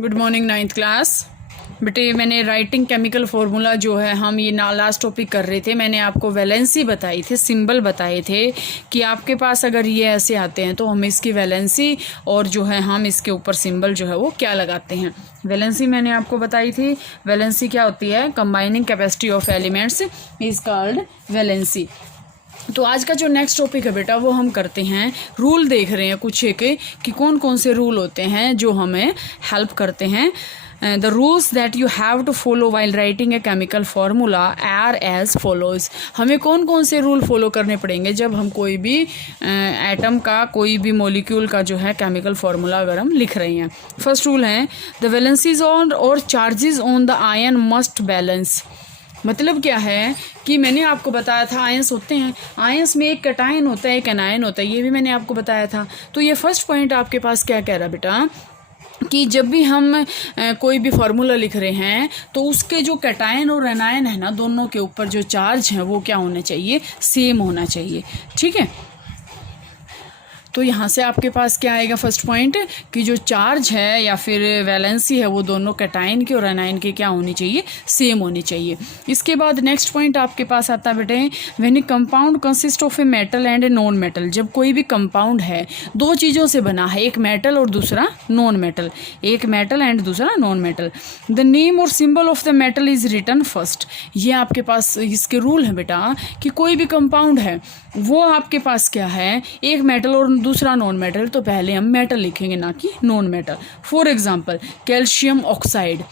Good morning ninth class. बेटे मैंने writing chemical formula जो है हम ये लास्ट टॉपिक कर रहे थे। मैंने आपको वैलेंसी बताई थी, सिंबल बताए थे कि आपके पास अगर ये ऐसे आते हैं तो हम इसकी वैलेंसी और जो है हम इसके ऊपर सिंबल जो है वो क्या लगाते हैं। वैलेंसी मैंने आपको बताई थी। वैलेंसी क्या होती है? Combining capacity of elements is called valency. तो आज का जो नेक्स्ट टॉपिक है बेटा वो हम करते हैं, रूल देख रहे हैं कुछ एक कि कौन कौन से रूल होते हैं जो हमें हेल्प करते हैं। The rules that you have to follow while writing a chemical formula are as follows. हमें कौन कौन से रूल फॉलो करने पड़ेंगे जब हम कोई भी एटम का, कोई भी मॉलिक्यूल का जो है केमिकल फार्मूला अगर हम लिख रहे हैं। फर्स्ट रूल है द वैलेंसीज ऑन और charges on the ion must balance. मतलब क्या है कि मैंने आपको बताया था आयंस होते हैं, आयंस में एक कैटायन होता है, एक एनायन होता है, ये भी मैंने आपको बताया था। तो ये फर्स्ट पॉइंट आपके पास क्या कह रहा बेटा कि जब भी हम कोई भी फार्मूला लिख रहे हैं तो उसके जो कैटायन और एनायन है ना, दोनों के ऊपर जो चार्ज है वो क्या होना चाहिए? सेम होना चाहिए। ठीक है, तो यहाँ से आपके पास क्या आएगा? फर्स्ट पॉइंट कि जो चार्ज है या फिर वैलेंसी है वो दोनों कैटायन के और एनायन के क्या होनी चाहिए? सेम होनी चाहिए। इसके बाद नेक्स्ट पॉइंट आपके पास आता है बेटे when A compound consist of a metal and a non metal. जब कोई भी कंपाउंड है दो चीज़ों से बना है, एक मेटल और दूसरा नॉन मेटल, एक मेटल एंड दूसरा नॉन मेटल, द नेम और symbol of the metal is written first. ये आपके पास इसके रूल है बेटा कि कोई भी कंपाउंड है वो आपके पास क्या है, एक मेटल और दूसरा नॉन मेटल, तो पहले हम मेटल लिखेंगे ना कि non metal. For example calcium oxide,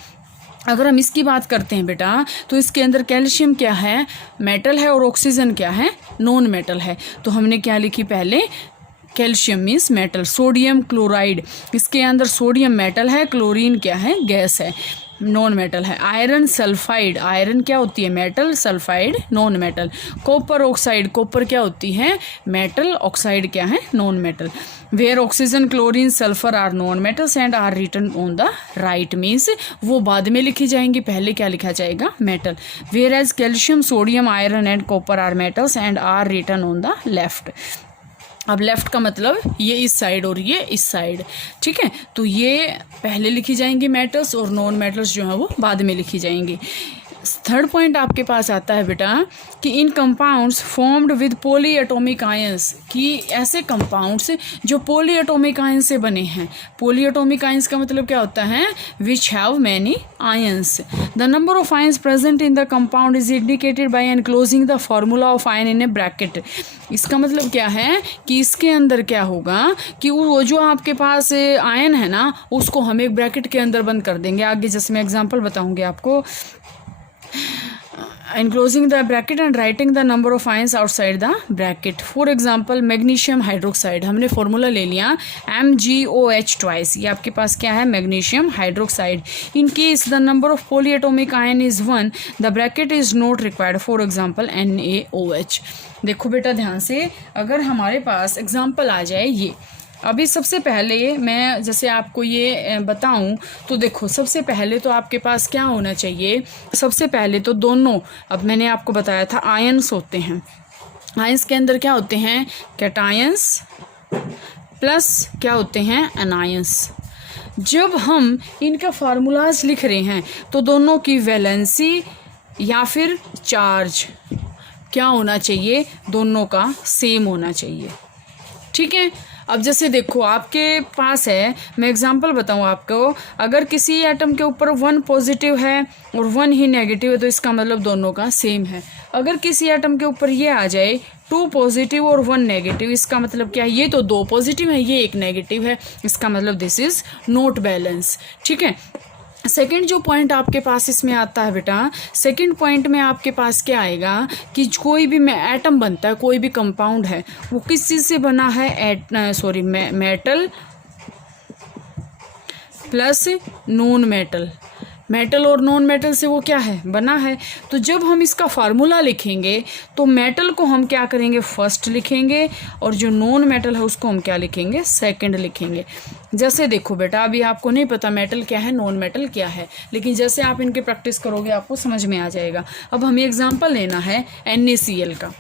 अगर हम इसकी बात करते हैं बेटा तो इसके अंदर कैल्शियम क्या है? मेटल है, और ऑक्सीजन क्या है? नॉन मेटल है। तो हमने क्या लिखी पहले? Calcium means metal. Sodium chloride, इसके अंदर सोडियम मेटल है, क्लोरीन क्या है? गैस है, नॉन मेटल है। आयरन सल्फाइड, आयरन क्या होती है? Metal, sulphide non metal. Copper oxide, copper क्या होती है? मेटल, ऑक्साइड क्या है? Non metal. Where oxygen chlorine sulphur are non metals and are written on the right, means वो बाद में लिखी जाएंगी, पहले क्या लिखा जाएगा? Metal. Where as calcium sodium iron and copper are metals and are written on the left. अब लेफ्ट का मतलब ये इस साइड और ये इस साइड। ठीक है, तो ये पहले लिखी जाएंगी मेटल्स और नॉन मेटल्स जो है वो बाद में लिखी जाएंगी। थर्ड पॉइंट आपके पास आता है बेटा कि in compounds formed with polyatomic ions, कि ऐसे कंपाउंड्स जो पॉली एटॉमिक आयंस से बने हैं। पॉली एटॉमिक आयंस का मतलब क्या होता है? Which have many ions. The number of ions present in the compound is indicated by enclosing the formula of ion in A bracket. इसका मतलब क्या है कि इसके अंदर क्या होगा कि वो जो आपके पास आयन है ना उसको हम एक ब्रैकेट के अंदर बंद कर देंगे। आगे जैसे मैं एग्जांपल बताऊंगी आपको। enclosing the bracket and writing the number of ions outside the bracket. For example magnesium hydroxide, हमने फॉर्मूला ले लिया MgOH twice, ये आपके पास क्या है? Magnesium hydroxide. In case the number of polyatomic ion is 1, the bracket is not required. For example NaOH। देखो बेटा ध्यान से, अगर हमारे पास एग्जाम्पल आ जाए ये, अभी सबसे पहले मैं जैसे आपको ये बताऊं तो देखो सबसे पहले तो आपके पास क्या होना चाहिए? सबसे पहले तो दोनों, अब मैंने आपको बताया था आयंस होते हैं, आयंस के अंदर क्या होते हैं? कैटायंस प्लस क्या होते हैं? एनायंस। जब हम इनका फार्मूलाज लिख रहे हैं तो दोनों की वैलेंसी या फिर चार्ज क्या होना चाहिए? दोनों का सेम होना चाहिए। ठीक है, अब जैसे देखो आपके पास है, मैं एग्जांपल बताऊं आपको, अगर किसी एटम के ऊपर 1 पॉजिटिव है और 1 ही नेगेटिव है तो इसका मतलब दोनों का सेम है। अगर किसी एटम के ऊपर ये आ जाए 2 पॉजिटिव और 1 नेगेटिव, इसका मतलब क्या है? ये तो 2 पॉजिटिव है, ये 1 नेगेटिव है, इसका मतलब दिस इज नॉट बैलेंस। ठीक है, सेकंड जो पॉइंट आपके पास इसमें आता है बेटा, सेकंड पॉइंट में आपके पास क्या आएगा कि कोई भी एटम बनता है, कोई भी कंपाउंड है, वो किस चीज़ से बना है? Metal plus non metal. Metal और नॉन मेटल से वो क्या है? बना है। तो जब हम इसका फार्मूला लिखेंगे तो मेटल को हम क्या करेंगे? फर्स्ट लिखेंगे, और जो नॉन मेटल है उसको हम क्या लिखेंगे? सेकंड लिखेंगे। जैसे देखो बेटा अभी आपको नहीं पता मेटल क्या है, नॉन मेटल क्या है, लेकिन जैसे आप इनके प्रैक्टिस करोगे आपको समझ में आ जाएगा। अब हमें एग्जाम्पल लेना है NaCl का।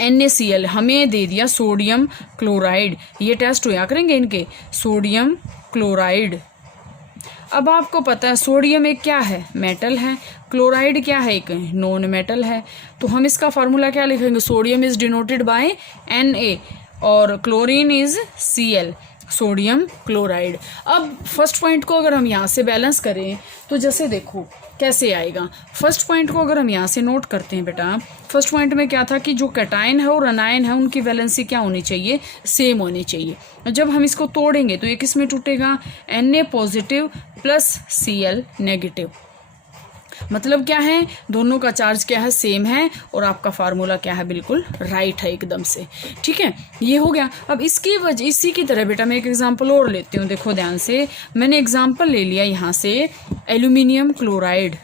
NaCl हमें दे दिया सोडियम क्लोराइड, ये टेस्ट होया करेंगे इनके, सोडियम क्लोराइड। अब आपको पता है सोडियम एक क्या है, मेटल है, क्लोराइड क्या है, एक नॉन मेटल है। तो हम इसका फार्मूला क्या लिखेंगे, sodium is denoted by Na और chlorine is Cl, sodium chloride. अब फर्स्ट पॉइंट को अगर हम यहाँ से बैलेंस करें तो जैसे देखो कैसे आएगा। फर्स्ट पॉइंट को अगर हम यहाँ से नोट करते हैं बेटा, फर्स्ट पॉइंट में क्या था कि जो कैटायन है और अनायन है उनकी वैलेंसी क्या होनी चाहिए, सेम होनी चाहिए। जब हम इसको तोड़ेंगे तो ये किस में टूटेगा, Na positive plus Cl negative. मतलब क्या है, दोनों का चार्ज क्या है, सेम है, और आपका फार्मूला क्या है, बिल्कुल राइट है एकदम से। ठीक है, ये हो गया। अब इसकी वजह, इसी की तरह बेटा मैं एक एग्जांपल और लेती हूँ, देखो ध्यान से। मैंने एग्जांपल ले लिया यहाँ से एल्यूमिनियम क्लोराइड।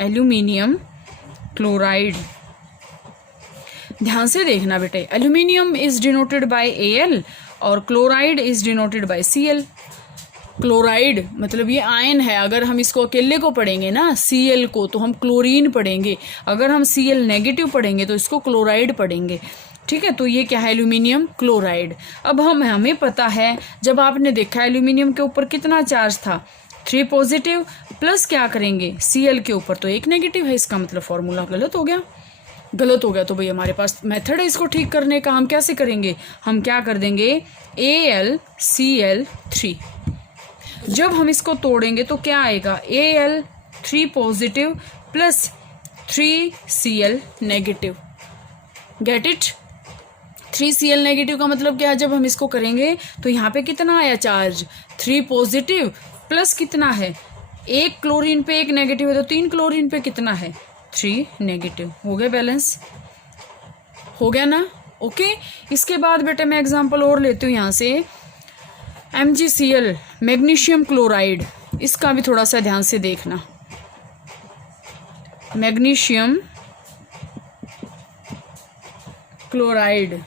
एल्यूमिनियम क्लोराइड, ध्यान से देखना बेटे, aluminium is denoted by Al और chloride is denoted by Cl। Chloride मतलब ये आयन है, अगर हम इसको अकेले को पढ़ेंगे ना Cl को, तो हम क्लोरीन पढ़ेंगे, अगर हम Cl नेगेटिव पढ़ेंगे तो इसको क्लोराइड पढ़ेंगे। ठीक है, तो ये क्या है, एल्यूमिनियम क्लोराइड। अब हमें पता है, जब आपने देखा एल्यूमिनियम के ऊपर कितना चार्ज था, 3 पॉजिटिव, प्लस क्या करेंगे Cl के ऊपर तो 1 नेगेटिव है। इसका मतलब फॉर्मूला गलत हो गया। गलत हो गया तो भाई हमारे पास मेथड है इसको ठीक करने का। हम कैसे करेंगे, हम क्या कर देंगे, AlCl3। जब हम इसको तोड़ेंगे तो क्या आएगा, Al3 positive plus 3Cl negative. Get it, 3Cl negative का मतलब क्या है, जब हम इसको करेंगे तो यहाँ पे कितना आया चार्ज, 3 पॉजिटिव प्लस कितना है, 1 क्लोरीन पे 1 नेगेटिव है, तो 3 क्लोरीन पे कितना है, 3 नेगेटिव। हो गया बैलेंस, हो गया ना। ओके, इसके बाद बेटे मैं एग्जांपल और लेती हूँ यहाँ से, MgCl मैग्नीशियम क्लोराइड। इसका भी थोड़ा सा ध्यान से देखना, मैग्नीशियम क्लोराइड।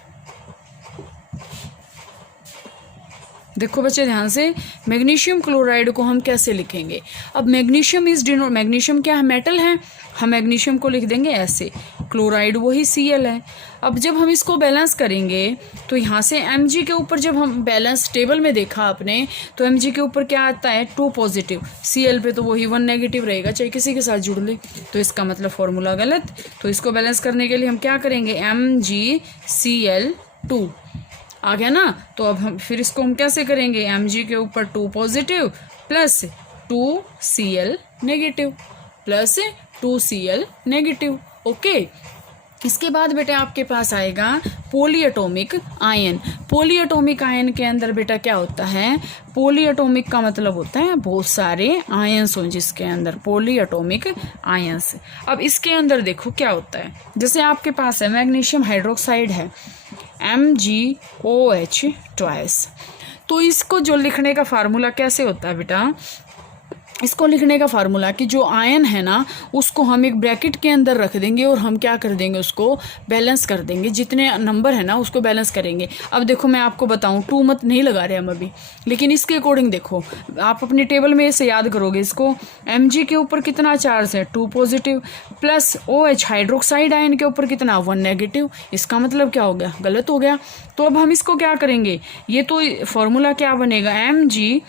देखो बच्चे ध्यान से, मैग्नीशियम क्लोराइड को हम कैसे लिखेंगे। अब मैग्नीशियम मैग्नीशियम क्या है, मेटल है, हम मैग्नीशियम को लिख देंगे ऐसे, क्लोराइड वही Cl है। अब जब हम इसको बैलेंस करेंगे तो यहाँ से Mg के ऊपर, जब हम बैलेंस टेबल में देखा आपने, तो Mg के ऊपर क्या आता है, 2 पॉजिटिव, Cl पे तो वही 1 नेगेटिव रहेगा, चाहे किसी के साथ जुड़ ले। तो इसका मतलब फॉर्मूला गलत। तो इसको बैलेंस करने के लिए हम क्या करेंगे, MgCl2 आ गया ना। तो अब हम फिर इसको हम कैसे करेंगे, Mg के ऊपर 2 positive plus 2Cl negative, plus 2Cl negative. Okay, इसके बाद बेटा आपके पास आएगा पॉलीएटॉमिक आयन। पॉलीएटॉमिक आयन के अंदर बेटा क्या होता है, पॉलीएटॉमिक का मतलब होता है बहुत सारे आयंस हों जिसके अंदर, पॉलीएटॉमिक आयंस। अब इसके अंदर देखो क्या होता है, जैसे आपके पास है मैग्नीशियम हाइड्रोक्साइड है, MgOH ट्वाइस। तो इसको जो लिखने का फार्मूला कैसे होता है बेटा, इसको लिखने का फार्मूला कि जो आयन है ना उसको हम एक ब्रैकेट के अंदर रख देंगे और हम क्या कर देंगे, उसको बैलेंस कर देंगे, जितने नंबर है ना उसको बैलेंस करेंगे। अब देखो मैं आपको बताऊं, 2 मत नहीं लगा रहे हम अभी, लेकिन इसके अकॉर्डिंग देखो, आप अपने टेबल में ऐसे याद करोगे इसको, Mg के ऊपर कितना चार्ज है, 2 positive, plus OH hydroxide ion के ऊपर कितना, 1 नेगेटिव। इसका मतलब क्या हो गया, गलत हो गया। तो अब हम इसको क्या करेंगे, ये तो फॉर्मूला क्या बनेगा, Mg,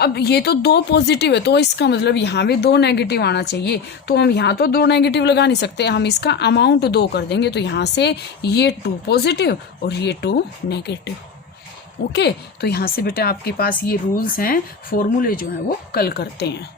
अब ये तो 2 पॉजिटिव है तो इसका मतलब यहाँ भी 2 नेगेटिव आना चाहिए। तो हम यहाँ तो 2 नेगेटिव लगा नहीं सकते, हम इसका अमाउंट 2 कर देंगे। तो यहाँ से ये 2 पॉजिटिव और ये 2 नेगेटिव। ओके, तो यहाँ से बेटा आपके पास ये रूल्स हैं, फॉर्मूले जो हैं वो कल करते हैं।